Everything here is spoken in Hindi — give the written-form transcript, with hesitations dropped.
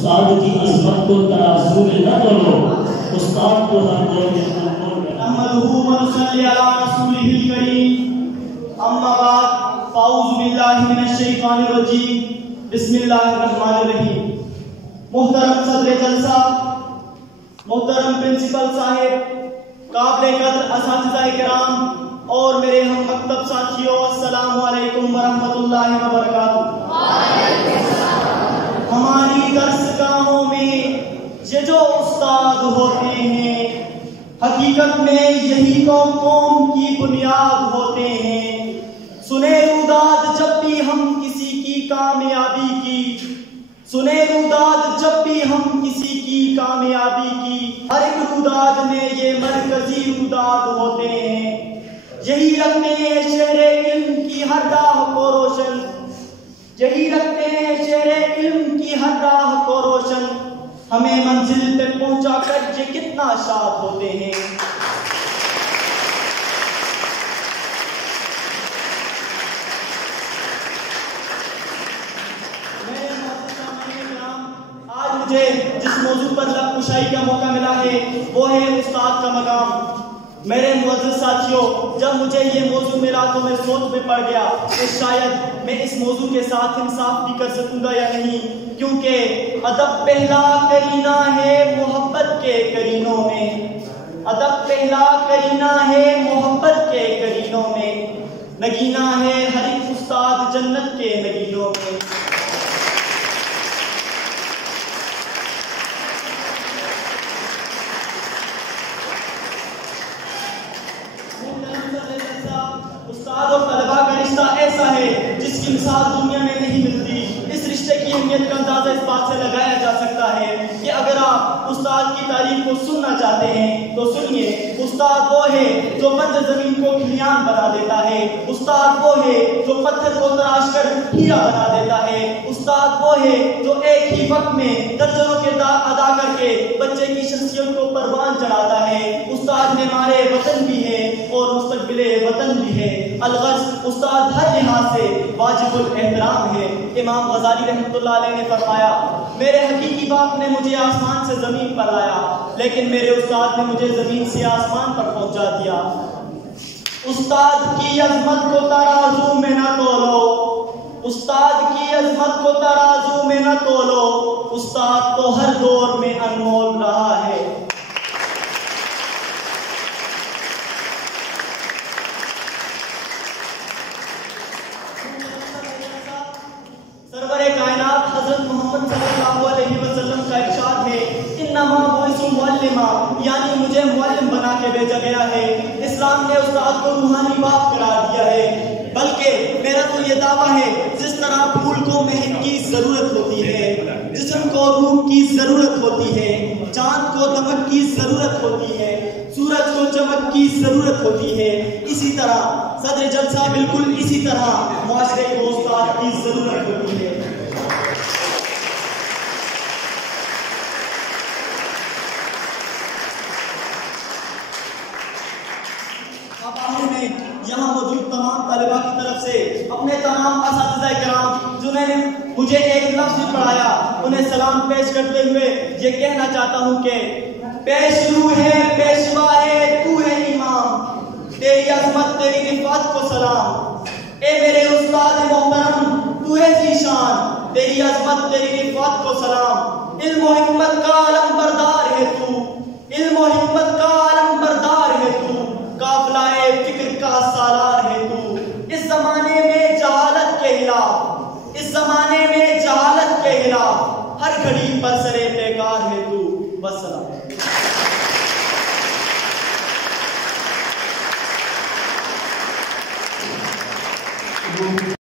उस्ताद की अजमत को तराजू में न तोलो, उस्ताद को हर दौर में कबूल करना। अहमदुहु व नसल्ली अला रसूलिहिल करीम, अम्मा बाद, फ़ाऊज़ु बिल्लाहि मिनश शैतानिर रजीम, बिस्मिल्लाहिर रहमानिर रहीम। मोहतरम सदर जलसा, मोहतरम प्रिंसिपल साहिब, काबिल कद्र असातिज़ाए किराम और मेरे हम मकतब साथियों, अस्सलामु अलैकुम व रहमतुल्लाहि व बरकातुहू। हमारी दर्सगाहों में ये जो उस्ताद होते हैं, हकीकत में यही तो कौम की बुनियाद होते हैं। सुने रुदाद जब भी हम किसी की कामयाबी की, सुने रुदाद जब भी हम किसी की कामयाबी की, हर एक रुदाद में ये मरकजी रुदाद होते हैं। यही रखते हैं शेरे इल्म की हर राह को रोशन, यही रखते हैं शेरे इल्म की हर राह को रोशन। हमें मंजिल पे पहुंचा कर ये कितना शाद होते हैं। आज मुझे जिस मौजू पर लब कुशाई का मौका मिला है वो है उस्ताद का मकाम। मेरे मुअज़्ज़िज़ साथियों, जब मुझे ये मौजू मिला तो मैं सोच में पड़ गया कि शायद मैं इस मौजू के साथ इंसाफ भी कर सकूंगा या नहीं, क्योंकि अदब पहला करीना है मोहब्बत के करीनों में, अदब पहला करीना है मोहब्बत के करीनों में, नगीना है हर एक उस्ताद जन्नत के नगीनों में। उस्ताद और तलबा का रिश्ता ऐसा है जिसकी मिसाल दुनिया में नहीं मिलती। इस रिश्ते की अहमियत का अंदाजा इस बात से लगाया जा सकता है कि अगर आप उस्ताद की तारीफ को सुनना चाहते हैं तो सुनिए। उस्ताद वो है जो बंजर जमीन को खलियान बना देता है, उस्ताद वो है जो पत्थर को तराश कर हीरा बना देता है, उस्ताद वो है जो एक ही वक्त में दर्जनों किरदार अदा करके बच्चे की शख्सियत को परवान चढ़ाता है। उस्ताद ने हमारे वतन भी है और मुस्तकबिले वतन भी है। अलगर्ज उस्ताद हर लिहाज से वाजिबुल एहतराम है। इमाम गजाली रहमतुल्लाह अलैह ने फरमाया, मेरे हकीकी बाप ने मुझे आसमान से जमीन पर लाया, लेकिन मेरे उस्ताद ने मुझे जमीन से आसमान पर पहुंचा दिया। उस्ताद की अजमत को तराजू में न तोलो, उस्ताद की अजमत को तराजू में न तोलो, उस्ताद तो हर दौर में अनमोल रहा है। सरवरे कायनात हजरत मोहम्मद सल्लल्लाहु अलैहि वसल्लम का इरशाद है, इन्नमा बुइसु मुअल्लिमा, यानी मुझे मुअल्लिम बना के भेजा गया है। इस्लाम ने उस्ताद को रूहानी बाप करार दिया है। बल्कि मेरा तो ये दावा है, जिस तरह फूल को महक की जरूरत होती है, जिस्म को रूह की जरूरत होती है, चांद को दमक की जरूरत होती है, सूरज को चमक की जरूरत होती है, इसी तरह सदर जलसा बिल्कुल इसी तरह मुआशरे को उस्ताद की जरूरत होती है। अब आखिर में यहाँ मौजूद तमाम तालिबा की तरफ से अपने तमाम असातिज़ाए किराम जिन्होंने मुझे एक लफ्ज़ भी पढ़ाया, उन्हें सलाम पेश करते हुए ये कहना चाहता हूँ कि पेशरू है, पेशवा है, तू है इमाम, तेरी अज़मत तेरी रिफ़ात को सलाम। ए मेरे उस्ताद मोहतरम, तू है ज़ीशान, तेरी अज़मत तेरी रिफ़ात को सलाम। इल्म व हिकमत का आलम बरदार है तू, इल्म व हिकमत का आलम बरदार है तू, काफ़िलाए फ़िक्र का सालार है तू। इस ज़माने में जहालत के खिलाफ, इस ज़माने में जहालत के खिलाफ हर घड़ी पर सरे